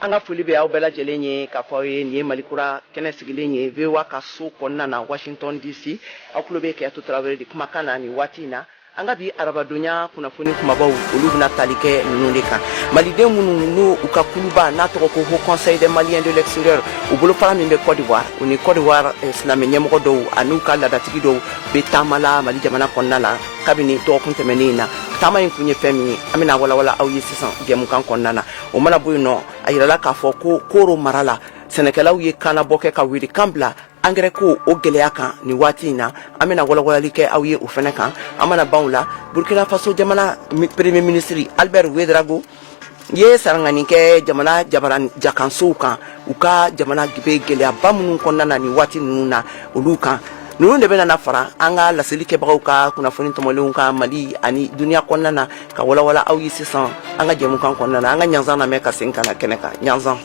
an ka foli bɛ aw bɛɛ lajɛlen ye k'a fɔ aw ye nin ye malikura kɛnɛ sigilen ye VOA ka so kɔnɔna na Washington DC aw tulo bɛ Kiyatu Tarawele de kumakan na nin waati in na an ka bi arabadonya kunnafoni kumabaw olu bɛna tali kɛ ninnu de kan maliden minnu n'u ka kuluba n'a tɔgɔ ko Haut Conseil des Maliens de l'extérieur u bolofara min bɛ Côte d'Ivoire u ni Côte d'Ivoire silamɛ ɲɛmɔgɔ dɔw an'u ka ladatigi dɔw bɛ taama la Mali jamana kɔnɔna la kabini dɔgɔkun tɛmɛnen in na taama in kun ye fɛn min ye an bɛna walawala aw ye sisan jɛmukan kɔnɔna na o mana bɔ yen nɔ a yirala k'a fɔ ko Koro mara la sɛnɛkɛlaw ye kannabɔ kɛ ka wuli kan bila engrais ko o gɛlɛya kan ni waati in na an bɛna walawalali kɛ aw ye o fɛnɛ kan an mana ban la Burkina Faso jamana premier ministre Albert Ouedraogo ye sarangani kɛ jamana jakansow kan u ka jamana bɛ gɛlɛyaba minnu kɔnɔna na ni waati ninnu na olu kan ninnu de bɛna fara an ka laseli kɛbagaw ka kunnafoni tɔmɔlenw ka Mali ani duniya kɔnɔna na ka walawala aw ye sisan an ka jɛmukan kɔnɔna na an ka ɲanzan lamɛn ka segin ka na kɛnɛ kan ɲanzan.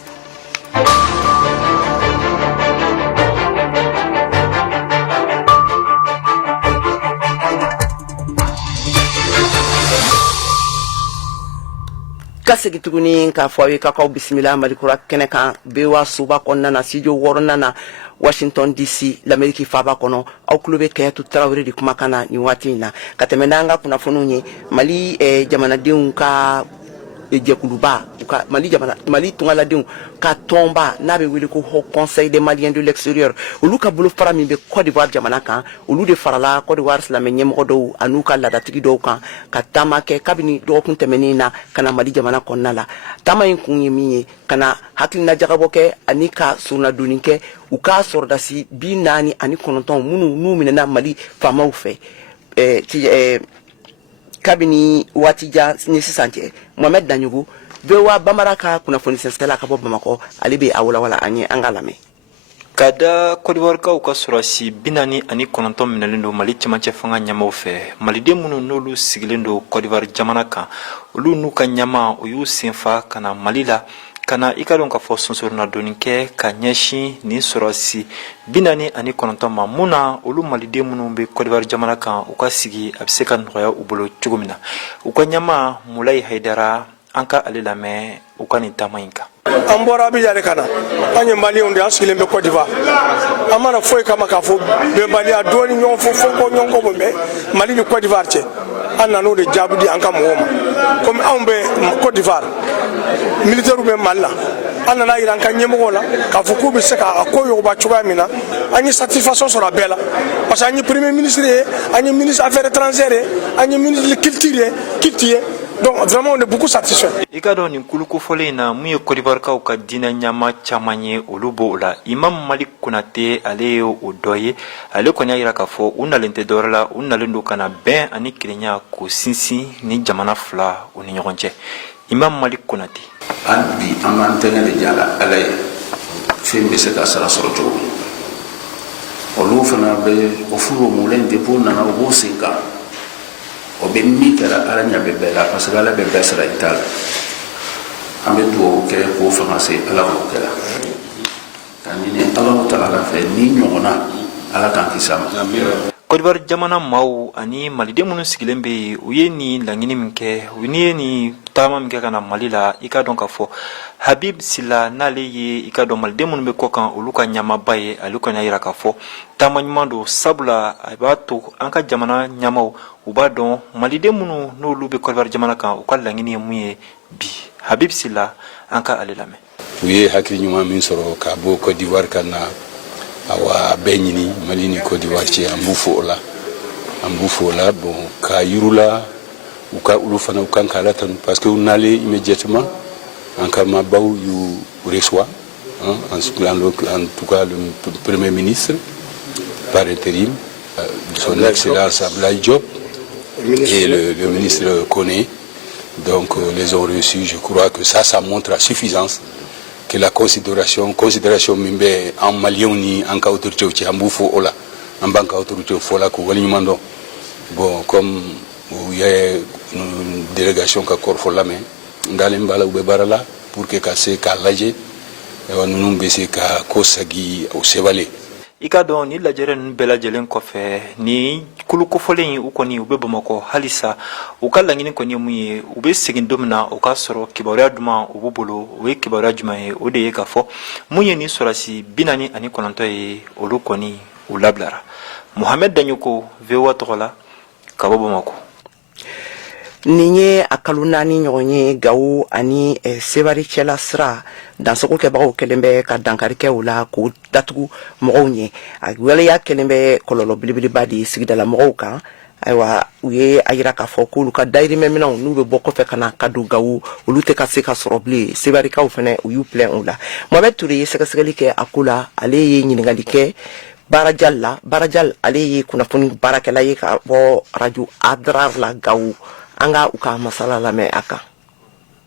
Ka segin tuguni k'a fɔ aw ye k'aw bisimila malikura kɛnɛ kan VOA soba kɔnɔna na studio 6 na Washington DC l'Amérique faaba kɔnɔ aw tulo bɛ Kiyatu Tarawele de kumakan na nin waati in na ka tɛmɛ n'an ka kunnafoniw ye Mali jamanadenw ka jɛkuluba Mali tungaladenw ka tɔnba n'a bɛ wele ko Haut Conseil des Maliens de l'extérieur olu ka bolofara min bɛ Côte d'Ivoire jamana kan olu de farala Côte d'Ivoire silamɛ ɲɛmɔgɔ dɔw an'u ka ladatigi dɔw kan ka taama kɛ kabini dɔgɔkun tɛmɛnen na ka na Mali jamana kɔnɔna la taama in kun ye min ye ka na hakilina jagabɔ kɛ ani ka sunnadonni kɛ u ka sɔrɔdasi 49 minnu n'u minɛna Mali faamaw fɛ kabini waati jan ni sisan cɛ Mohamed Danyogo VOA Bambara ka kunnafoni sɛnsɛla ka bɔ Bamakɔ ale bɛ a walawala an ye an ka lamɛn. Ka da Côte d'Ivoirekaw ka sɔrɔsi 49 minɛlen don Mali cɛmancɛ fanga ɲɛmaw fɛ maliden minnu n'olu sigilen don Côte d'Ivoire jamana kan olu n'u ka ɲɛma o y'u senfa ka na Mali la ka na i ka dɔn ka fɔ sonsɔrɔna donni kɛ ka ɲɛsin nin sɔrɔsi 49 ma mun na olu maliden minnu bɛ Côte d'Ivoire jamana kan u ka sigi a bɛ se ka nɔgɔya u bolo cogo min na u ka ɲɛma Mulayi Haidara an ka ale lamɛn u ka nin taama in kan. An bɔra Abidjan ka na an ye Malienw de an sigilen bɛ Côte d'Ivoire an mana foyi kama k'a fɔ bɛnbaliya dɔɔni ɲɔgɔn fɔ fɔnkɔ ɲɔgɔn kɔ bɛ Mali ni Côte d'Ivoire cɛ an nan'o de jaabi di an ka mɔgɔw ma comme anw bɛ Côte d'Ivoire militaires bɛ Mali la an nana yira an ka ɲɛmɔgɔw la k'a fɔ k'u bɛ se k'a ko yogoba cogoya min na an ye satisfaction sɔrɔ a bɛɛ la parce que an ye premier ministre ye an ye ministre affaires étrangères ye an ye ministre culture ye donc vraiment on est beaucoup satisfait. I ka dɔn nin kulukofɔlen in na mun ye Côte d'Ivoirekaw ka diinɛ ɲama caman ye olu b'o la Imam Malik Konate ale ye o dɔ ye ale kɔni y'a yira k'a fɔ u nalen tɛ dɔwɛrɛ la u nalen don ka na bɛn ani kelenya k'o sinsin ni jamana fila u ni ɲɔgɔn cɛ Imam Malik Konate. An bi an b'an tɛgɛ de jala Ala ye fɛn bɛ se ka sara sɔrɔ cogo olu fana bɛ o furu mɔlen depuis nana o b'o sen kan o bɛ min kɛra Ala ɲɛ bɛ bɛɛ la parce que Ala bɛ bɛɛ sara i t'a la an bɛ dugawu kɛ k'o fanga se Ala k'o kɛra ka ɲini Alahu Taala fɛ ni ɲɔgɔnna Ala k'an kisi a ma. Côte d'Ivoire jamana maaw ani maliden minnu sigilen bɛ yen u ye nin laɲini min kɛ u ye nin taama min kɛ ka na Mali la i ka dɔn k'a fɔ Habib Sila n'ale ye i ka dɔn maliden minnu bɛ kɔ kan olu ka ɲamaba ye ale kɔni y'a jira k'a fɔ taama ɲuman don sabula a b'a to an ka jamana ɲamaw u b'a dɔn maliden minnu n'olu bɛ Côte d'Ivoire jamana kan u ka laɲini ye mun ye bi Habib Sila an ka ale lamɛn. U ye hakili ɲuman min sɔrɔ ka bɔ Côte d'Ivoire ka na awa bɛɛ ɲini Mali ni Côte d'Ivoire cɛ an b'u fo o la bon ka yirula u ka olu fana u kan k'a latanu parce que u nalen immédiatement an ka maabaw y'u reçoit en tout cas le premier ministre par intérim son excellence Abdoulaye Diop et le ministre Koné donc les ont reçus. Je crois que ça montre à suffisance que la considération min bɛ an maliyɛnw ni an ka autorités cɛ an b'u fo o la an b'an ka autorités fo la k'u waleɲuman dɔn bon comme u ye délégation ka kɔrɔfɔ lamɛn n dalen b'a la u bɛ baara la pour que ka se k'a lajɛ ninnu bɛ se ka ko sagi o sɛbalen. i ka dɔn ni lajɛrɛ ninnu bɛɛ lajɛlen kɔfɛ ni kulu kofɔlen u kɔni u bɛ bamakɔ halisa u ka laɲini kɔni ye mun ye u bɛ segin don min na o k'a sɔrɔ kibaruya duman u b'u bolo o ye kibaruya juman ye o de ye k'a fɔ mun ye ni sɔrɔsi 49 ye olu kɔni u labilara Mohamed Danyoko VOA tɔgɔ la ka bɔ Bamakɔ. nin ye a kalo 4 ɲɔgɔn ye Gawo ani Sebari cɛla sira dansago kɛbagaw kɛlen bɛ ka dankari kɛ o la k'o datugu mɔgɔw ɲɛ a waleya kɛlen bɛ kɔlɔlɔ belebeleba de sigidala mɔgɔw kan ayiwa u ye a yira k'a fɔ k'olu ka dayirimɛ minɛnw n'u bɛ bɔ kɔfɛ ka na ka don Gawo olu tɛ ka se ka sɔrɔ bilen Sebarikaw fana u y'u plɛn o la Mohamed Ture ye sɛgɛsɛgɛli kɛ a ko la ale ye ɲininkali kɛ Barajal la Barajal ale ye kunnafoni baarakɛla ye ka bɔ radio Adrar la Gawo an ka u ka masala lamɛn a kan.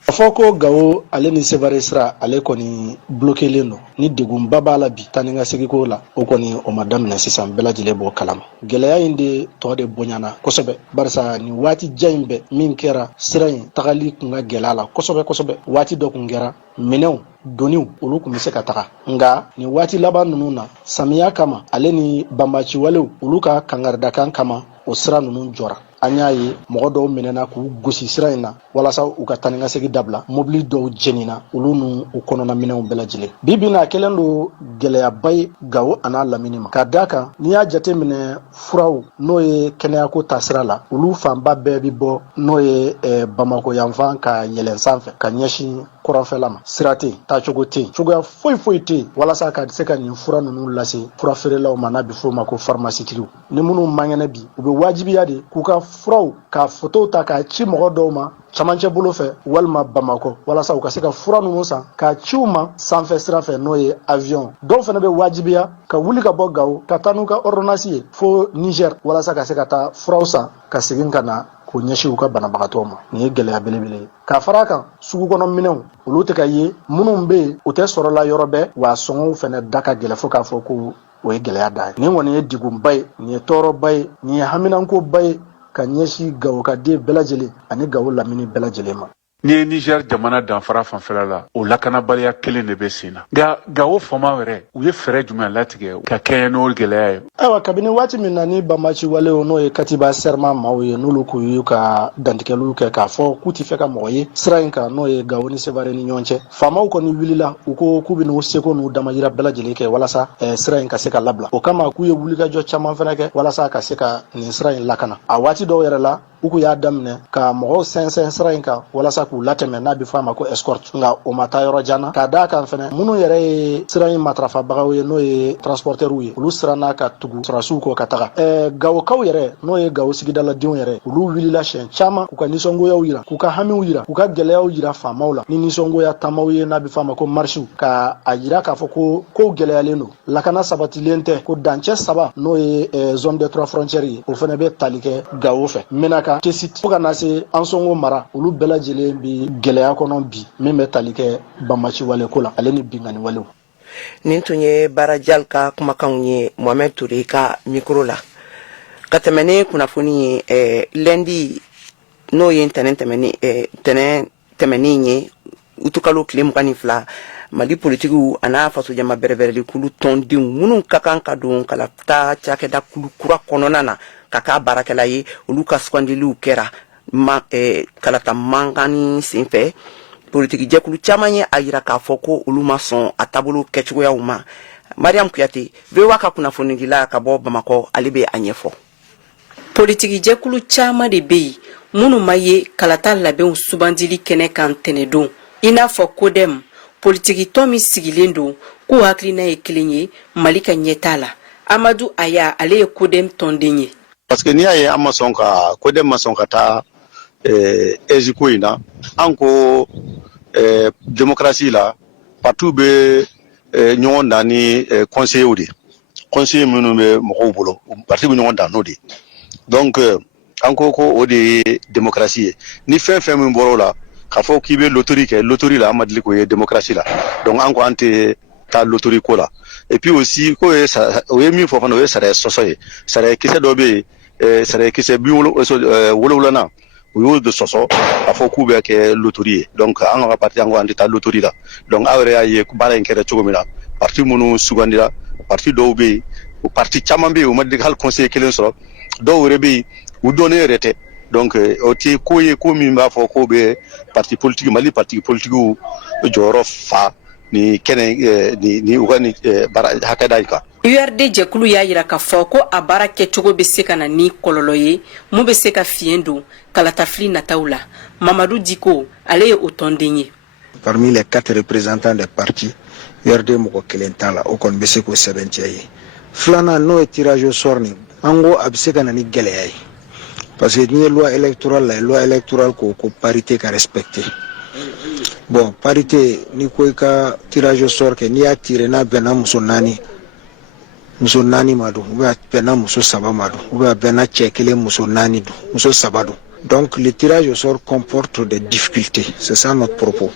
A fɔ ko Gawo ale ni Sevare sira ale kɔni bloquelen don ni degunba b'a la bi tani ka segin ko la o kɔni o ma daminɛ sisan bɛɛ lajɛlen b'o kalama gɛlɛya in de tɔ de bonyana kosɛbɛ barisa ni waati jan in bɛɛ min kɛra sira in tagali kun ka gɛlɛya la kosɛbɛ waati dɔ kun kɛra minɛnw doniw olu kun bɛ se ka taga nka ni waati laban ninnu na samiya kama ale ni banbaciwalew olu ka kangaridakan kama o sira ninnu jɔra an y'a ye mɔgɔ dɔw minɛna k'u gosi sira in na walasa u ka taa ni ka segin dabila mobili dɔw jɛnina olu n'u kɔnɔna minɛnw bɛɛ lajɛlen bi bi in na a kɛlen don gɛlɛyaba ye Gawo a n'a lamini ma ka d'a kan n'i y'a jate minɛ furaw n'o ye kɛnɛyako taasira la olu fanba bɛɛ bi bɔ n'o ye Bamako yanfan ka yɛlɛn sanfɛ ka ɲɛsin kɔrɔnfɛla ma sira tɛ yen taacogo tɛ yen cogoya foyi tɛ yen walasa ka se ka nin fura ninnu lase fura feerelaw ma n'a bɛ f'o ma ko pharmacitigiw ni minnu mangɛnɛ bi u bɛ wajibiya de k'u ka furaw ka fotow ta k'a ci mɔgɔ dɔw ma camancɛ bolo fɛ walima Bamakɔ walasa u ka se ka fura ninnu san k'a ci u ma sanfɛ sira fɛ n'o ye avion dɔw fana bɛ wajibiya ka wuli ka bɔ Gawo ka taa n'u ka ordonnance ye fo Niger walasa ka se ka taa furaw san ka segin ka na k'o ɲɛsin u ka banabagatɔw ma nin ye gɛlɛya belebele ye k'a fara kan sugu kɔnɔ minɛnw olu tɛ ka ye minnu bɛ yen u tɛ sɔrɔla yɔrɔ bɛɛ wa sɔngɔw fana da ka gɛlɛ fo k'a fɔ ko o ye gɛlɛya da ye nin kɔni ye degunba ye nin ye tɔɔrɔba ye nin ye haminankoba ye ka ɲɛsin Gawokaden bɛɛ lajɛlen ani Gawo lamini bɛɛ lajɛlen ma. Ni ye Niger jamana danfara fanfɛla la o lakanabaliya kelen de bɛ sen na nka Gawo fama wɛrɛ u ye fɛɛrɛ jumɛn latigɛ ka kɛɲɛ n'o gɛlɛya ye. Ayiwa kabini waati min na ni banbaciwalew n'o ye Katiba Serma maaw ye n'olu k'u y'u ka dantigɛliw kɛ k'a fɔ k'u tɛ fɛ ka mɔgɔ ye sira in kan n'o ye Gawo ni Sevare ni ɲɔgɔn cɛ faamaw kɔni wulila u ko k'u bɛ n'u seko n'u damayira bɛɛ lajɛlen kɛ walasa sira in ka se ka labila o kama k'u ye wulikajɔ caman fana kɛ walasa ka se ka nin sira in lakana a waati dɔw yɛrɛ la u kun y'a daminɛ ka mɔgɔw sɛnsɛn sira in kan walasa k'u latɛmɛ n'a bɛ fɔ a ma ko escorte nka o ma taa yɔrɔ jan na k'a d'a kan fɛnɛ minnu yɛrɛ ye sira in matarafabagaw ye n'o ye transportɛriw ye olu siranna ka tugu sɔrɔsiw kɔ ka taga Gawokaw yɛrɛ n'o ye Gawo sigidaladenw yɛrɛ olu wulila siɲɛ caman k'u ka nisɔngoyaw yira k'u ka hamiw yira k'u ka gɛlɛyaw yira faamaw la ni nisɔngoya taamaw ye n'a bɛ fɔ a ma ko marchiw ka a yira k'a fɔ ko kow gɛlɛyalen don lakana sabatilen tɛ ko dancɛ saba n'o ye zone des 3 frontières ye o fana bɛ tali kɛ Gawo fɛ Menaka Tesit fo ka na se Ansongo mara olu bɛɛ lajɛlen bi gɛlɛya kɔnɔ bi min bɛ tali kɛ banbaciwale ko la ale ni binganiwalew. nin tun ye Barajal ka kumakanw ye Mohamed Ture ka micro la ka tɛmɛ ni kunnafoni ye lundi n'o ye ntɛnɛn tɛmɛnen ye utukalo tile 22 Mali politigiw a n'a faso jama bɛrɛbɛrɛli kulu tɔndenw minnu ka kan ka don kalata cakɛda kulu kura kɔnɔna na ka k'a baarakɛla ye olu ka sugandiliw kɛra kalata mangani senfɛ politiki jɛkulu caman ye a yira k'a fɔ ko olu ma sɔn a taabolo kɛcogoyaw ma Mariam Kuyate VOA ka kunnafonidila ka bɔ Bamakɔ ale bɛ a ɲɛfɔ. Politiki jɛkulu caman de bɛ yen minnu ma ye kalata labɛnw sugandili kɛnɛ kan tɛnɛdon i n'a fɔ Kodem politiki tɔn min sigilen don k'u hakilina ye kelen ye Mali ka ɲɛtaa la Amadu Aya ale ye Kodem tɔnden ye. Parce que n'i y'a ye an ma sɔn ka Kodem ma sɔn ka taa ko in na an ko démocratie la partout bɛ ɲɔgɔn dan ni conseillers de conseillers minnu bɛ mɔgɔw bolo parti bɛ ɲɔgɔn dan n'o de donc an ko o de ye démocratie ye ni fɛn fɛn min bɔra o la k'a fɔ k'i bɛ loterie kɛ loterie la an ma deli k'o ye démocratie la donc an ko an tɛ taa loterie ko la et puis aussi ko o ye min fɔ fana o ye sariya sɔsɔ ye sariya kisɛ dɔ bɛ yen sariya kisɛ 70 u y'o de sɔsɔ a fɔ k'u bɛ kɛ loterie ye donc an ka parti an ko an tɛ taa loterie la donc aw yɛrɛ y'a ye baara in kɛra cogo min na parti minnu sugandira parti dɔw bɛ yen parti caman bɛ yen u ma deli hali conseiller kelen sɔrɔ dɔw yɛrɛ bɛ yen u dɔnnen yɛrɛ tɛ donc o tɛ ko ye ko min b'a fɔ k'o bɛ parti politique Mali parti politigiw jɔyɔrɔ fa ni kɛnɛ ni u ka ni baara hakɛda in kan. URD jɛkulu y'a yira k'a fɔ ko a baara kɛcogo bɛ se ka na ni kɔlɔlɔ ye mun bɛ se ka fiɲɛ don kalatafili nataw la. Mamadou Diko ale ye o tɔnden ye. Parmi les 4 représentants des partis URD mɔgɔ kelen t'a la o kɔni bɛ se k'o sɛbɛntiya ye. Filanan n'o ye tirage au sort ni an ko a bɛ se ka na ni gɛlɛya ye parce que n'i ye loi électorale ko parité ka respecter. Bon parité ni ko i ka tirage au sort kɛ n'i y'a tire n'a bɛnna muso naani ma don ou bien a bɛnna muso 3 ma don ou bien a bɛnna cɛ kelen muso naani don muso 3 don. Donc le tirage au sort comporte des difficultés, c'est ça notre propos.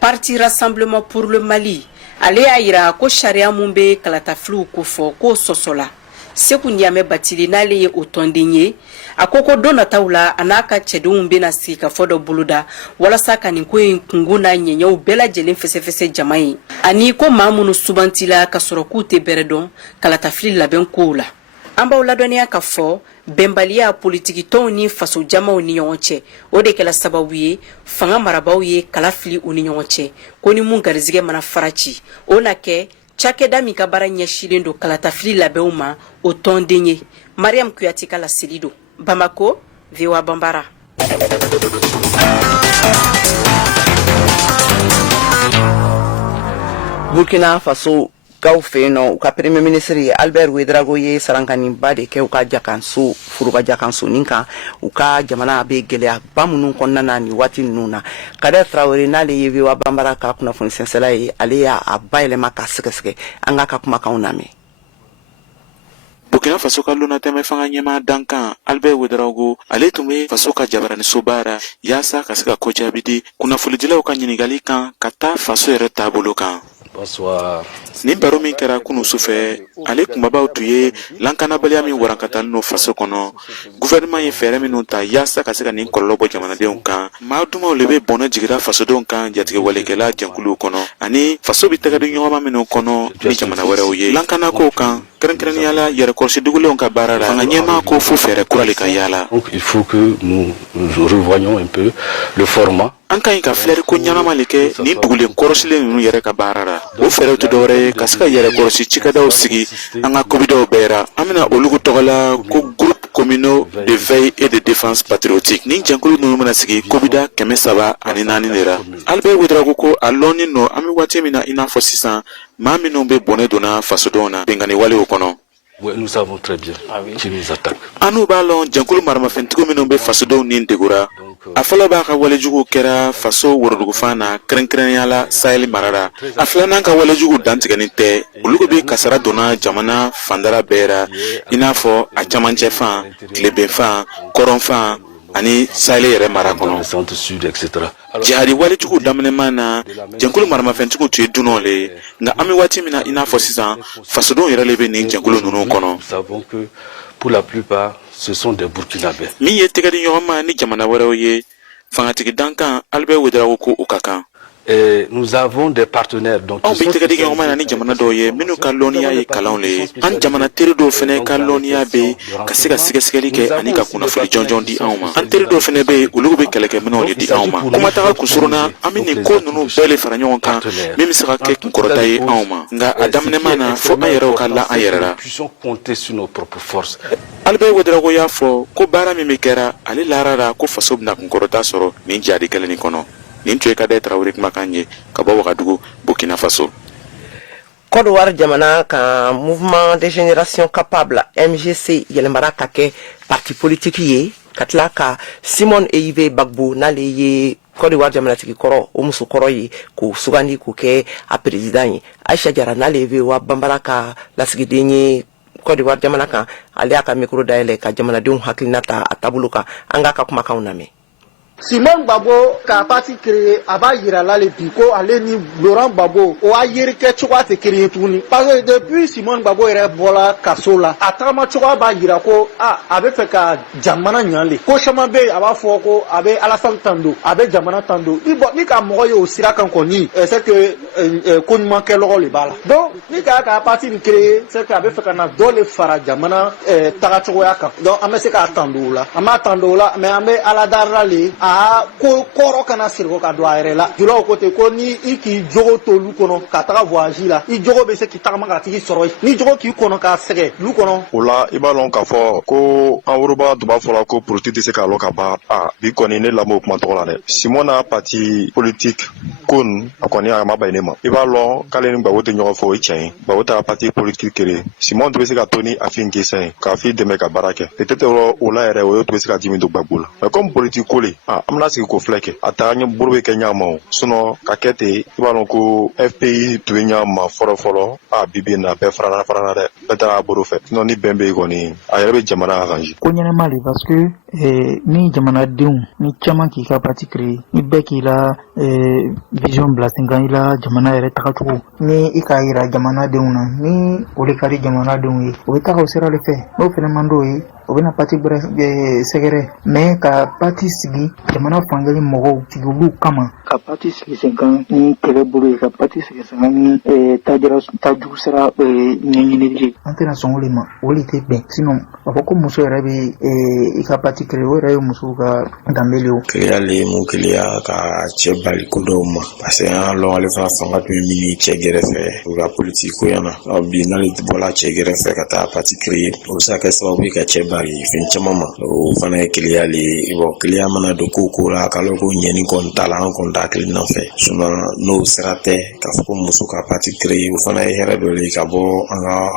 Parti Rassemblement pour le Mali ale y'a yira ko sariya mun bɛ kalatafiliw ko fɔ k'o sɔsɔla. Seku Ɲame Batili n'ale ye o tɔnden ye a ko don nataw la a n'a ka cɛdenw bɛna sigi ka fɔ dɔ boloda walasa ka nin ko in kungo n'a ɲɛɲɛw bɛɛ lajɛlen fɛsɛfɛsɛ jama ye ani ko maa minnu subantila ka sɔrɔ k'u tɛ bɛrɛ dɔn kalatafili labɛn kow la. An b'aw ladɔnniya ka fɔ bɛnbaliya politikitɔnw ni faso jamaw ni ɲɔgɔn cɛ o de kɛla sababu ye fanga marabaw ye kala fili u ni ɲɔgɔn cɛ ko ni mun garizigɛ mana fara ci o na kɛ cakɛda min ka baara ɲɛsilen don kalatafili labɛnw ma o tɔnden ye. Mariam Kuyati ka laseli don Bamako, VOA Bambara. Burkina Faso gaw fɛ yen nɔ u ka premier ministre ye Albert Ouedraogo ye sarankaniba de kɛ u ka jakanso furuba jakansonin kan u ka jamana bɛ gɛlɛyaba minnu kɔnɔna na ni waati ninnu na. Kader Traoré n'ale ye VOA Bambara ka kunnafoni sɛnsɛla ye ale y'a bayɛlɛma ka sɛgɛsɛgɛ an ka kumakanw lamɛn. Burkina Faso ka lunatɛmɛ fanga ɲɛmaa dankan Albert Ouedraogo ale tun bɛ faso ka jabaraniso baara yaasa ka se ka ko jaabi di kunnafonidilaw ka ɲininkali kan ka taa faso yɛrɛ taabolo kan. Nin baro min kɛra kunu sufɛ ale kunbabaw tun ye lankanabaliya min warankatalen no faso kɔnɔ gouvernement ye fɛɛrɛ minnu ta yaasa ka se ka nin kɔlɔlɔ bɔ jamanadenw kan maa dumaw le bɛ bɔnɛ jigira fasodenw kan jatigɛ walekɛla jɛnkuluw kɔnɔ ani faso bɛ tɛgɛdi ɲɔgɔnma minnu kɔnɔ ni jamana wɛrɛw ye lankanakow kan kɛrɛnkɛrɛnniyala yɛrɛkɔlɔsi dugulenw ka baara la fanga ɲɛmaa ko fo fɛɛrɛ kura le ka yaala. Il faut que nous revoyions un peu le format. An ka ɲi ka filɛri ko ɲanama le kɛ nin dugulen kɔrɔsilen ninnu yɛrɛ ka baara la o fɛɛrɛw tɛ dɔwɛrɛ ye ka se ka yɛrɛ kɔrɔsi cikɛdaw sigi an ka kobidaw bɛɛ ra an bɛna olugu tɔgɔla ko groupe communaux de veille et de défense patriotique nin jɛnkulu ninnu bɛna sigi kobida 304 de ra. Albert Ouedraogo ko a lɔnni nɔ an bɛ waati min na i n'a fɔ sisan maa minnu bɛ bɔnɛ donna fasodenw na bɛnkanni walew kɔnɔ. Oui, nous savons très bien qui nous attaque. Anu b'a lɔn jɛnkulu maramafɛntigiw minnu bɛ fasodenw ni degura a fɔlɔ b'a ka walejugu kɛra faso worodugufan na kɛrɛnkɛrɛnniyala Sahel mara la a filanan ka walejugu dantigɛnin tɛ olu bɛ kasara donna jamana fandara bɛɛ ra i n'a fɔ a camancɛ fan tilebinfan kɔrɔnfan ani Sahel yɛrɛ mara kɔnɔ. Jihadi walejugu daminɛman na jɛnkulu maramafɛntigiw tun ye dunanw le nka an bɛ waati min na i n'a fɔ sisan fasodenw yɛrɛ le bɛ nin jɛnkulu ninnu kɔnɔ. Pour la plupart, ce sont des Burkinabés. Min ye tɛgɛdi ɲɔgɔnma ni jamana wɛrɛw ye fangatigi dankan Albert Ouedraogo ko u ka kan. Nous avons des partenaires donc anw bɛ tɛgɛdi ɲɔgɔnma na ni jamana dɔw ye minnu ka lɔnniya ye kalanw le ye an jamana teri dɔw fɛnɛ ka lɔnniya bɛ ka se ka sɛgɛsɛgɛli kɛ ani ka kunnafoni jɔnjɔn di anw ma an teri dɔw fɛnɛ bɛ yen olu bɛ kɛlɛkɛminɛnw le di anw ma kumataga kunsurunna an bɛ nin ko ninnu bɛɛ le fara ɲɔgɔn kan min bɛ se ka kɛ kunkɔrɔta ye anw ma nka a daminɛman na fo an yɛrɛw ka la an yɛrɛ la. Albert Ouedraogo y'a fɔ ko baara min bɛ kɛra ale laara ko faso bɛna kunkɔrɔta sɔrɔ nin jadi kelen nin kɔnɔ. Nin tun ye Kader Traoré kumakan ye ka bɔ Wagadugu Burkina Faso. Côte d'Ivoire jamana ka mouvement de génération capable MGC yɛlɛmara ka kɛ parti politique ye ka tila ka Simon Eyive Bagbo n'ale ye Côte d'Ivoire jamanatigi kɔrɔ o muso kɔrɔ ye k'o sugandi k'o kɛ a président ye Aïcha Jara n'ale ye wa Bambara ka lasigiden ye Côte d'Ivoire jamana kan ale y'a ka micro dayɛlɛ ka jamanadenw hakilina ta a taabolo kan an k'a ka kumakanw lamɛn. Simon Gbagbo ka parti créé a b'a yira la le bi ko ale ni Laurent Gbagbo o a yeri kɛ cogoya tɛ créé tuguni parce que depuis Simon Gbagbo yɛrɛ bɔla kaso la a tagama cogoya b'a yira ko a bɛ fɛ ka jamana ɲale ko caman bɛ yen a b'a fɔ ko a bɛ Alassane tan don a bɛ jamana tan don ni ka mɔgɔ ye o sira kan kɔni c'est que ko ɲuman kɛlɔgɔ de b'a la donc ni ka parti ni créé c'est que a bɛ fɛ ka na dɔ le fara jamana tagacogoya kan donc an bɛ se k'a tan don o la an b'a tan don o la mais an bɛ ala darila le ko kɔrɔ kana siriko ka don a yɛrɛ la julaw ko ten ko ni i k'i jogo to lu kɔnɔ ka taga voyage la i jogo bɛ se k'i tagama ka tigi sɔrɔ ni jogo k'i kɔnɔ k'a sɛgɛ lu kɔnɔ o la i b'a lɔn k'a fɔ ko an woroba tun b'a fɔla ko politique tɛ se k'a lɔ ka ban bi kɔni ne lamɔ o kuma tɔgɔ la dɛ Simon n'a parti politique ko nin a kɔni a ma bɛn ne ma i b'a lɔn k'ale ni Gbagbo tɛ ɲɔgɔn fɛ o ye tiɲɛ ye Gbagbo taara parti politique créé Simon tun bɛ se ka to ni Afin Nkesa ye k'Afin dɛmɛ ka baara kɛ peut-être o la yɛrɛ o tun bɛ se ka dimi don Gbagbo la mais comme politique ko le an bɛna sigi ko filɛ kɛ a taa bolo bɛ kɛ ɲa ma o sinon ka kɛ ten i b'a lɔn ko FPI tun bɛ ɲa ma fɔlɔ bibi in na bɛɛ farana dɛ bɛɛ taara a bolo fɛ sinon ni bɛn bɛ yen kɔni a yɛrɛ bɛ jamana arrange ko ɲɛnɛma de parce que ni jamanadenw ni caman k'i ka parti créé ni bɛɛ k'i la vision bila sen kan i la jamana yɛrɛ tagacogo ni i k'a yira jamanadenw na ni o de ka di jamanadenw ye o bɛ taga o sira de fɛ n'o fɛnɛ man d'o ye o bɛna parti sɛgɛrɛ mais ka parti sigi jamana fankelen mɔgɔw sigi olu kama ka parti sigi sen kan ni kɛlɛ bolo ye ka parti sigi sen kan ni tajugu sira ɲɛɲinili ye an tɛna sɔn o de ma o de tɛ bɛn sinon a fɔ ko muso yɛrɛ bɛ i ka parti créé o yɛrɛ ye musow ka danbe le o keleya le mun keleya ka cɛ bali ko dɔw ma parce que an lɔn ale fana fanga tun ye min ye cɛ gɛrɛfɛ u ka politique ko yan na bi n'ale bɔla cɛ gɛrɛfɛ ka taa parti créé o bɛ se ka kɛ sababu ye ka cɛ bari fɛn caman ma o fana ye keleya le ye keleya mana don ko la k'a lɔn ko ɲɛni kɔni t'a la an kɔni t'a hakilina fɛ sinon n'o sira tɛ k'a fɔ ko muso ka parti créé o fana ye hɛrɛ dɔ le ye ka bɔ an ka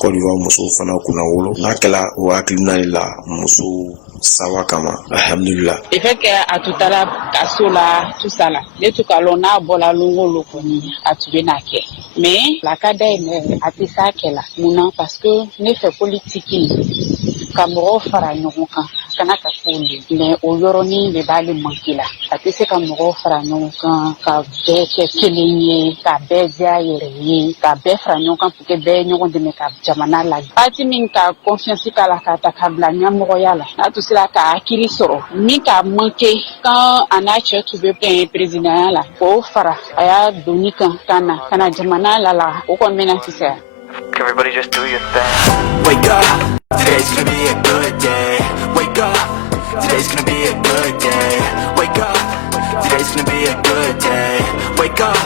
Côte d'Ivoire musow fana kunna wolo n'a kɛla o hakilina de la muso sawa kama alhamdulillah e fait que a tutala kaso la tout ça là ne tout ka lon n'a bɔla longo lo kɔni a tun bɛ n'a kɛ mais la ka da ye a tɛ s'a kɛ la mun parce que ne fɛ politique ka mɔgɔw fara ɲɔgɔn kan kana ka fɔ le mais o yɔrɔnin de b'ale manqué la a tɛ se ka mɔgɔw fara ɲɔgɔn kan ka bɛɛ kɛ kelen ye ka bɛɛ diya a yɛrɛ ye ka bɛɛ fara ɲɔgɔn kan pour que bɛɛ ɲɔgɔn dɛmɛ ka jamana la parti min ka confiance k'a la k'a ta ka bila ɲɛmɔgɔya la n'a tun sera ka hakili sɔrɔ min ka manqué quand a n'a cɛ tun bɛ présidentya la k'o fara a y'a doni kan ka na jamana la o kɔni bɛna fisaya. Everybody just do your thing. Wake up, today's gonna be a good day. Wake up, today's gonna be a good day. Wake up, today's gonna be a good day. Wake up,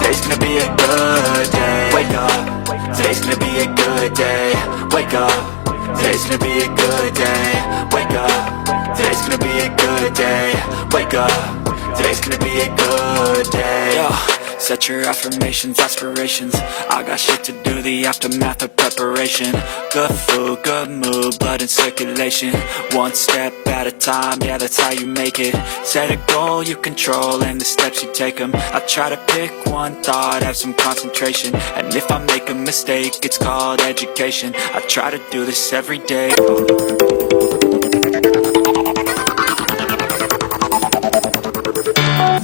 today's gonna be a good day. Wake up, today's gonna be a good day. Wake up, today's gonna be a good day. Wake up, today's gonna be a good day. Wake up, today's gonna be a good day. Yo. Set your affirmations, aspirations. I got shit to do, the aftermath of preparation. Good food, good mood, blood in circulation. One step at a time, yeah, that's how you make it. Set a goal you control and the steps you take them. I try to pick one thought, have some concentration. And if I make a mistake, it's called education. I try to do this every day.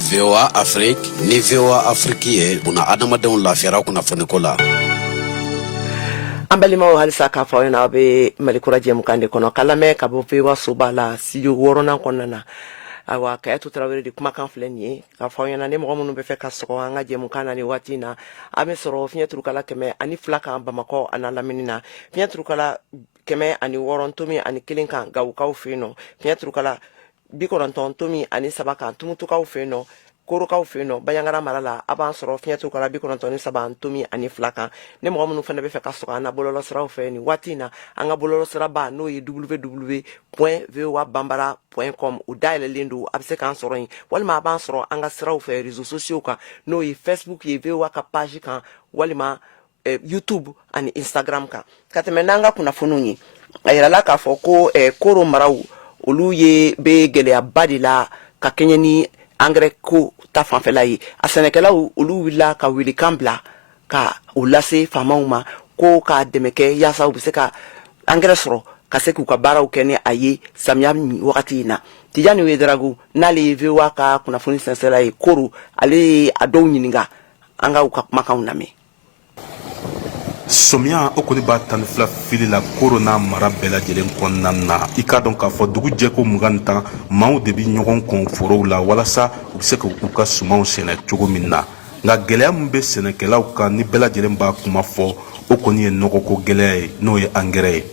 VOA Afrique ni VOA Afrique ye una adamadenw lafiyara kunnafoni ko la an balimaw halisa k'a fɔ aw ɲɛna aw bɛ malikura jɛmukan de kɔnɔ k'a lamɛn ka bɔ VOA soba la studio 6nan kɔnɔna na awa Kayatu Tarawele de kumakan filɛ nin ye k'a fɔ aw ɲɛna ni mɔgɔ minnu bɛ fɛ ka sɔgɔ an ka jɛmukan na ni waati in na an bɛ sɔrɔ fiɲɛ turukala 102 kan Bamakɔ a n'a lamini na fiɲɛ turukala 106 tomi ani 1 kan Gawukaw fɛ yen nɔ fiɲɛ turukala 93 tomi ani 7 kan Tumutukaw fɛ yen nɔ Korokaw fɛ yen nɔ Baɲangara mara la a b'an sɔrɔ fiɲɛ turukala 97 tomi ani 2 kan ni mɔgɔ minnu fana bɛ fɛ ka sɔgɔ an na bɔlɔlɔsiraw fɛ nin waati in na an ka bɔlɔlɔsiraba n'o ye www.voabambara.com o dayɛlɛlen don a bɛ se k'an sɔrɔ yen walima a b'an sɔrɔ an ka siraw fɛ réseaux sociaux kan n'o ye Facebook ye VOA ka page kan walima YouTube ani Instagram kan ka tɛmɛ n'an ka kunnafoniw ye a yirala k'a fɔ ko Koro maraw olu ye bɛ gɛlɛyaba de la ka kɛɲɛ ni engrais ko ta fanfɛla ye a sɛnɛkɛlaw olu wulila ka wilikan bila ka u lase faamaw ma ko ka dɛmɛ kɛ yaasa u bɛ se ka engrais sɔrɔ ka se k'u ka baaraw kɛ ni a ye samiya wagati in na Tijani Wederagu n'ale ye VOA ka kunnafoni sɛnsɛla ye Koro ale ye a dɔw ɲininka an ka u ka kumakanw lamɛn. Somiya o kɔni b'a 12 fili la Koro n'a mara bɛɛ lajɛlen kɔnɔna na i k'a dɔn k'a fɔ dugu jɛko 20 maaw de bi ɲɔgɔn kɔn forow la walasa u bɛ se k'u ka sumanw sɛnɛ cogo min na nka gɛlɛya min bɛ sɛnɛkɛlaw kan ni bɛɛ lajɛlen b'a kuma fɔ o kɔni ye nɔgɔko gɛlɛya ye n'o ye angɛrɛ ye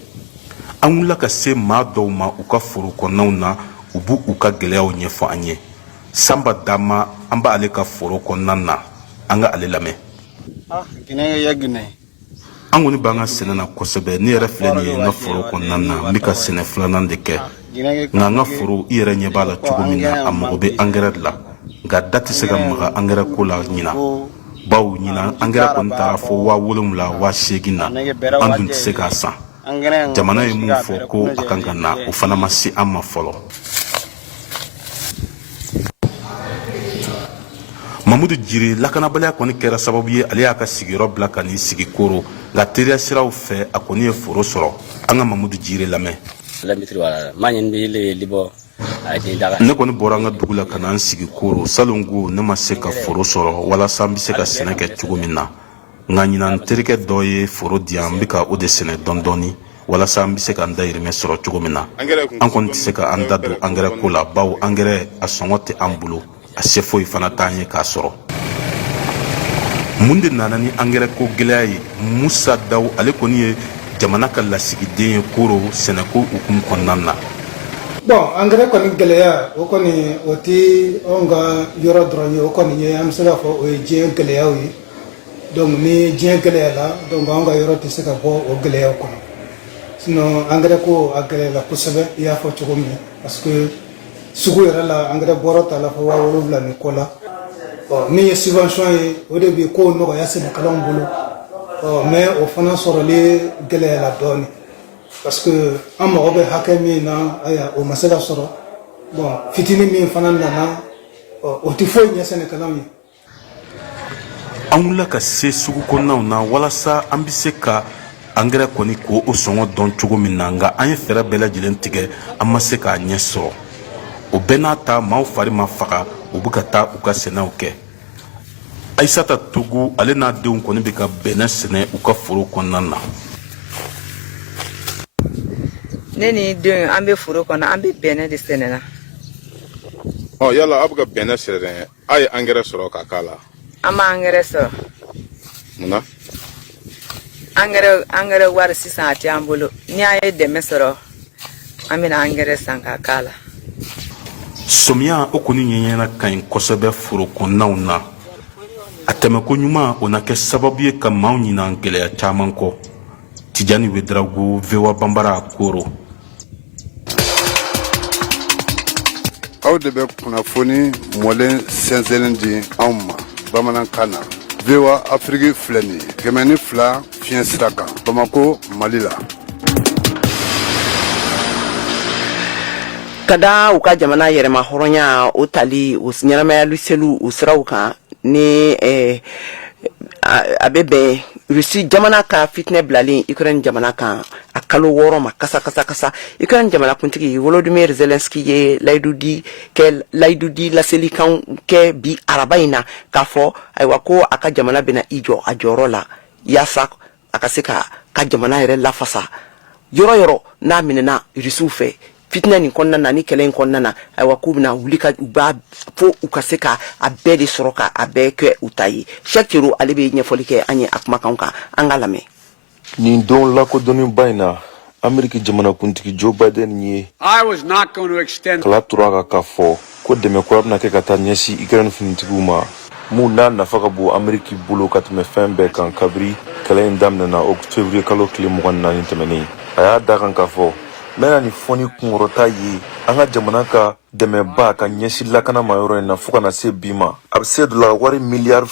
an wulila ka se maa dɔw ma u ka foro kɔnɔnaw na u b'u u ka gɛlɛyaw ɲɛfɔ an ye Samba Dama an b'ale ka foro kɔnɔna na an ka ale lamɛn. An kɔni b'an ka sɛnɛ na kosɛbɛ ne yɛrɛ filɛ nin ye n ka foro kɔnɔna na n bɛ ka sɛnɛ filanan de kɛ nka n ka foro i yɛrɛ ɲɛ b'a la cogo min na a mago bɛ angɛrɛ de la nka da tɛ se ka maga angɛrɛ ko la ɲina bawo ɲina angɛrɛ kɔni taara fɔ 7,000 8,000 na an dun tɛ se k'a san jamana ye mun fɔ ko a kan ka na o fana ma se an ma fɔlɔ. Mamudu Jire lakanabaliya kɔni kɛra sababu ye ale y'a ka sigiyɔrɔ bila ka n'i sigi Koro nka teriya siraw fɛ a kɔni ye foro sɔrɔ an ka Mamudu Jire lamɛn. Ne kɔni bɔra an ka dugu la ka na an sigi Koro salongo ne ma se ka foro sɔrɔ walasa an bɛ se ka sɛnɛ kɛ cogo min na nka ɲinan n terikɛ dɔ ye foro di yan n bɛ ka o de sɛnɛ dɔɔni dɔɔni walasa an bɛ se ka an dayirimɛ sɔrɔ cogo min na an kɔni tɛ se ka an da don angɛrɛ ko la bawo angɛrɛ a sɔngɔ tɛ an bolo a se foyi fana t'an ye k'a sɔrɔ mun de nana ni angɛrɛ ko gɛlɛya ye Musa Daw ale kɔni ye jamana ka lasigiden ye Koro sɛnɛko hukumu kɔnɔna na. Bon angɛrɛ kɔni gɛlɛya o kɔni o tɛ anw ka yɔrɔ dɔrɔn ye o kɔni ye an bɛ se k'a fɔ o ye diɲɛ gɛlɛyaw ye donc ni diɲɛ gɛlɛyala donc anw ka yɔrɔ tɛ se ka bɔ o gɛlɛyaw kɔnɔ sinon angɛrɛ ko a gɛlɛyala kosɛbɛ i y'a fɔ cogo min parce que sugu yɛrɛ la angɛrɛ bɔrɔ t'a la fɔ 7,000 ni kɔ la min ye subvention ye o de bɛ ko nɔgɔya sɛnɛkɛlaw bolo mais o fana sɔrɔli gɛlɛyala dɔɔni parce que an mago bɛ hakɛ min na aya o ma se ka sɔrɔ bon fitinin min fana nana o tɛ foyi ɲɛ sɛnɛkɛlaw ye. An wulila ka se sugu kɔnɔnaw na walasa an bɛ se ka angɛrɛ kɔni ko o sɔngɔ dɔn cogo min na nka an ye fɛɛrɛ bɛɛ lajɛlen tigɛ an ma se k'a ɲɛ sɔrɔ o bɛɛ n'a ta maaw fari ma faga u bɛ ka taa u ka sɛnɛw kɛ Aisata Togo ale n'a denw kɔni bɛ ka bɛnɛ sɛnɛ u ka foro kɔnɔna na. Ne ni denw an bɛ foro kɔnɔ an bɛ bɛnɛ de sɛnɛ na. Yala aw bɛ ka bɛnɛ sɛnɛ a ye angɛrɛ sɔrɔ ka k'a la. An ma angɛrɛ sɔrɔ. Munna? Angɛrɛ wari sisan a tɛ an bolo ni an ye dɛmɛ sɔrɔ an bɛna angɛrɛ san ka k'a la. Somiya o kɔni ɲɛɲɛna ka ɲi kosɛbɛ foro kɔnɔnaw na a tɛmɛko ɲuman o na kɛ sababu ye ka maaw ɲinan gɛlɛya caman kɔ. Tijani Wederagu VOA Bambara Koro. Aw de bɛ kunnafoni mɔlen sɛnsɛnlen di anw ma bamanankan na VOA Afrique filɛ nin ye 102 fiɲɛ sira kan Bamako Mali la. Kada u ka jamana yɛrɛma hɔrɔnya o tali o ɲɛnamayali selu o siraw kan ni a bɛ bɛn Rusi jamana ka fitinɛ bilalen Ukraine jamana kan a kalo 6 ma kasa Ukraine jamana kuntigi Volodymyr Zelensky ye layidu di laselikan kɛ bi araba in na k'a fɔ ayiwa ko a ka jamana bɛna i jɔ a jɔyɔrɔ la yaasa a ka se ka jamana yɛrɛ lafasa yɔrɔ n'a minɛna Rusiw fɛ fitinɛ nin kɔnɔna na ni kɛlɛ in kɔnɔna na ayiwa k'u bɛna wuli ka u b'a fo u ka se ka a bɛɛ de sɔrɔ ka a bɛɛ kɛ u ta ye Cheikh Tero ale bɛ ɲɛfɔli kɛ an ye a kumakan kan an ka lamɛn. Nin don lakodɔnnenba in na Ameriki jamanakuntigi Joe Biden ye kala tura k'a fɔ ko dɛmɛ kura bɛna kɛ ka taa ɲɛsin Ukraine finitigiw ma mun n'a nafa ka bon Ameriki bolo ka tɛmɛ fɛn bɛɛ kan kabiri kɛlɛ in daminɛna février kalo tile 24 tɛmɛnen a y'a da kan k'a fɔ mɛna ni fɔni kunkɔrɔta ye an ka jamana ka dɛmɛba ka ɲɛsin lakana ma yɔrɔ in na fo kana se bi ma a bɛ se $2 miliyari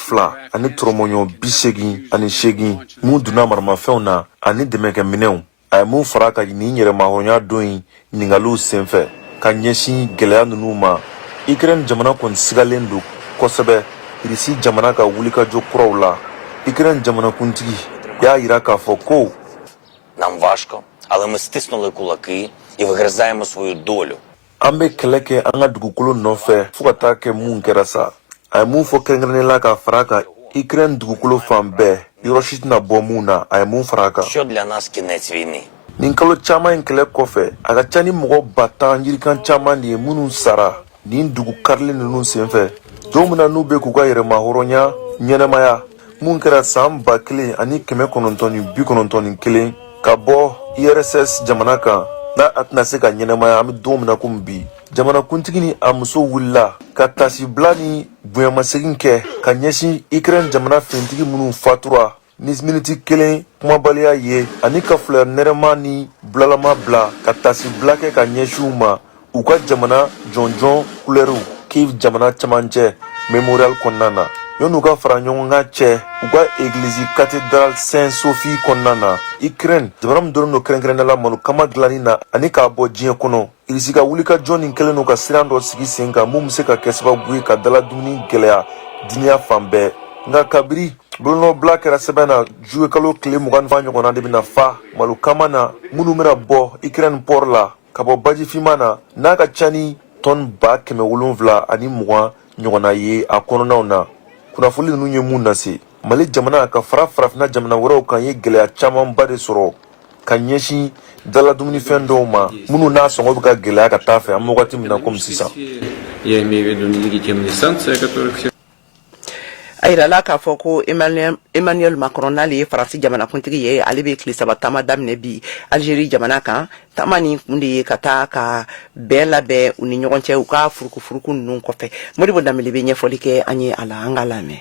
ani tɔrɔmɔɲɔ 88 mun donna maramafɛnw na ani dɛmɛkɛminɛnw a ye mun fara ka nin yɛrɛmahɔrɔnya don in ɲininkaliw senfɛ ka ɲɛsin gɛlɛya ninnu ma Ukraine jamana kɔni sigalen don kosɛbɛ Rusi jamana ka wulikajɔ kuraw la Ukraine jamanakuntigi y'a yira k'a fɔ ko Але ми стиснули кулаки і вигризаємо свою долю. An bɛ kɛlɛ kɛ an ka dugukolo nɔfɛ fo ka taa kɛ mun kɛra sa. A ye mun fɔ kɛrɛnkɛrɛnnen la ka fara kan Ukraine dugukolo fan bɛɛ yɔrɔ si tɛna bɔ mun na a ye mun fara kan. Що для нас кінець війни? Nin kalo caman in kɛlɛ kɔfɛ a ka ca ni mɔgɔ 10,000 yirikan caman de ye minnu sara nin dugu karilen ninnu senfɛ. Don min na n'u bɛ k'u ka yɛrɛma hɔrɔnya ɲɛnɛmaya mun kɛra san 1991 ka bɔ IRSS jamana kan n'a a tɛna se ka ɲɛnɛmaya an bɛ don min na komi bi. Jamanakuntigi ni a muso wulila ka tasibila ni bonyamasegin kɛ ka ɲɛsin Ukraine jamana finitigi minnu fatura ni miniti kelen kumabaliya ye ani ka fleur nɛrɛma ni bulalama bila ka tasibila kɛ ka ɲɛsin u ma u ka jamana jɔnjɔn kulɛriw Kiev jamana camancɛ memorial kɔnɔna na yan'u ka fara ɲɔgɔn kan cɛ u ka église cathédrale Saint Sophie kɔnɔna na. Ukraine jamana min donnen don kɛrɛnkɛrɛnnenya la malokama dilanni na ani k'a bɔ diɲɛ kɔnɔ irisi ka wulikajɔ nin kɛlen don ka siran dɔ sigi sen kan mun bɛ se ka kɛ sababu ye ka daladumuni gɛlɛya diɲɛ fan bɛɛ. Nka kabiri bolonɔbila kɛra sɛbɛn na juwe kalo tile 25 ɲɔgɔnna de bɛna fa malokama na minnu bɛna bɔ Ukraine port la ka bɔ baji finman na n'a ka ca ni tɔni 720 ani 20 ɲɔgɔnna ye a kɔnɔnaw na. Kunnafoni ninnu ye mun lase Mali jamana ka fara farafinna jamana wɛrɛw kan ye gɛlɛya camanba de sɔrɔ ka ɲɛsin daladumunifɛn dɔw ma minnu n'a sɔngɔ bɛ ka gɛlɛya ka taa fɛ an bɛ wagati min na komi sisan. a yirala k'a fɔ ko Emmanuel Macron n'ale ye Faransi jamanakuntigi ye ale bɛ tile 3 taama daminɛ bi Algérie jamana kan taama nin kun de ye ka taa ka bɛn labɛn u ni ɲɔgɔn cɛ u ka furukufuruku ninnu kɔfɛ Modibo Danbele bɛ ɲɛfɔli kɛ an ye a la an ka lamɛn.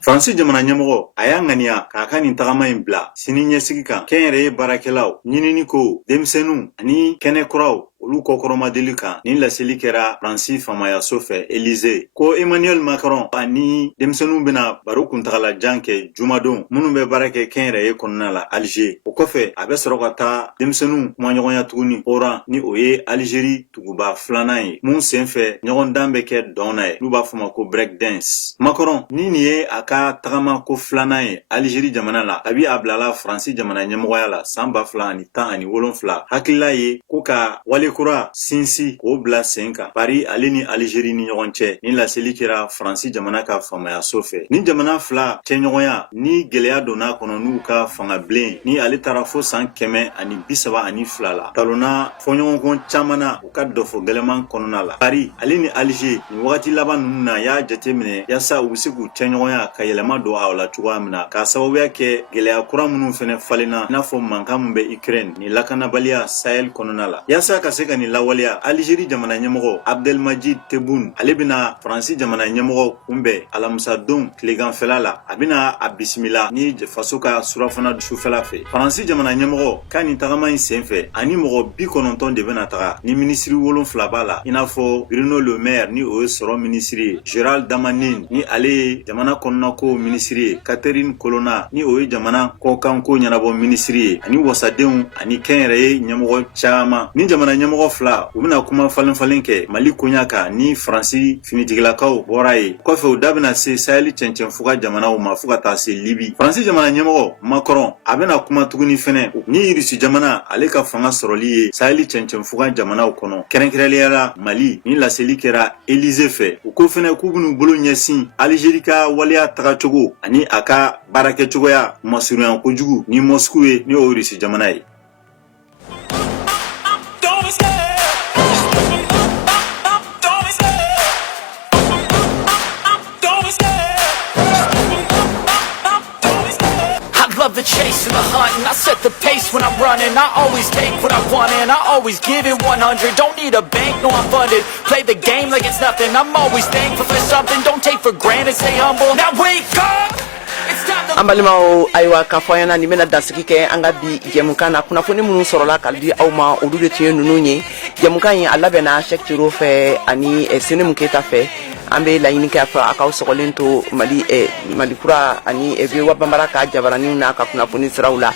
Faransi jamana ɲɛmɔgɔ a y'a ŋaniya k'a ka nin tagama in bila sini ɲɛsigi kan kɛnyɛrɛye baarakɛlaw ɲinini ko denmisɛnninw ani kɛnɛ kuraw olu kɔkɔrɔmadeli kan nin laseli kɛra Faransi famayaso fɛ Élysée ko Emmanuel Macron ani denmisɛnninw bɛna baro kuntagalajan kɛ jumadon minnu bɛ baara kɛ kɛnyɛrɛye kɔnɔna la Alger o kɔfɛ a bɛ sɔrɔ ka taa denmisɛnninw kumaɲɔgɔnya tuguni Oran ni o ye Algérie tuguba filanan ye mun senfɛ ɲɔgɔndan bɛ kɛ dɔn na ye n'u b'a fɔ ma ko break dance. Macron ni nin ye a ka tagama ko filanan ye Algérie jamana la kabi a bilala Faransi jamana ɲɛmɔgɔya la san 2017 hakilila ye ko ka wale kura sinsi k'o bila sen kan Paris ale ni Algérie ni ɲɔgɔn cɛ ni laseli kɛra Faransi jamana ka famayaso fɛ ni jamana fila cɛɲɔgɔnya ni gɛlɛya donna kɔnɔ n'u ka fanga bilen ni ale taara fo san 132 la talonna fɔɲɔgɔnkɔ caman na u ka dɔfɔ gɛlɛman kɔnɔna la Paris ale ni Alger ni wagati laban ninnu na y'a jateminɛ yasa u bɛ se k'u cɛɲɔgɔnya ka yɛlɛma don a la cogoya min na k'a sababuya kɛ gɛlɛya kura minnu fɛnɛ falenna i n'a fɔ mankan min bɛ Ukraine ni lakanabaliya Sahel kɔnɔna la yasa ka se ka nin lawaleya Algérie jamana ɲɛmɔgɔ Abdelmadjid Tebboune ale bɛna Faransi jamana ɲɛmɔgɔ kunbɛn alamisadon tileganfɛla la a bɛna a bisimila ni faso ka surafana sufɛla fɛ Faransi jamana ɲɛmɔgɔ ka nin tagama in senfɛ ani mɔgɔ 90 de bɛna taga ni minisiri 7 b'a la i n'a fɔ Bruno Le Maire ni o ye sɔrɔ minisiri ye Gérald Darmanin ni ale ye jamana kɔnɔnako minisiri ye Catherine Colonna ni o ye jamana kɔkanko ɲɛnabɔ minisiri ye ani wasadenw ani kɛnyɛrɛye ɲɛmɔgɔ caman ni jamana ɲɛmɔgɔ fila u bɛna kuma falen kɛ Mali koɲa kan ni Faransi finitigilakaw bɔra ye kɔfɛ u da bɛna se Sahel cɛncɛnfuga jamanaw ma fo ka taa se Libi Faransi jamana ɲɛmɔgɔ Macron a bɛna kuma tuguni fɛnɛ ni Irisi jamana ale ka fanga sɔrɔli ye Sahel cɛncɛnfuga jamanaw kɔnɔ kɛrɛnkɛrɛnnenya Mali ni laseli kɛra Élysée fɛ u ko fɛnɛ k'u bɛn'u bolo ɲɛsin Algérie ka waleya tagacogo ani a ka baarakɛcogoya masurunya kojugu ni Moscou ye ni o Irisi jamana ye. The chase and the hunt, and I set the pace when I'm running. I always take what I want and I always give it 100. Don't need a bank, no I'm funded. Play the game like it's nothing. I'm always thankful for something. Don't take for granted, stay humble. Now wake up. An balimaw ayiwa k'a fɔ an ɲɛna nin bɛna dansigi kɛ an ka bi jɛmukan na kunnafoni minnu sɔrɔla ka di aw ma olu de tun ye ninnu ye jɛmukan in a labɛnna Cheikh Tiro fɛ ani Senem Keita fɛ an bɛ laɲini kɛ a fɛ a k'aw sɔgɔlen to Malikura ani Vewa Banbara ka jabaraninw n'a ka kunnafoni siraw la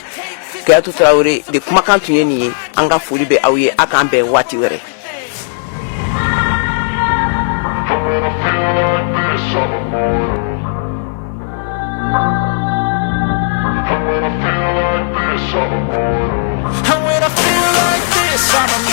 Kayatu Tarawele de kumakan tun ye nin ye an ka foli bɛ aw ye a k'an bɛn waati wɛrɛ. And when I feel like this, I remember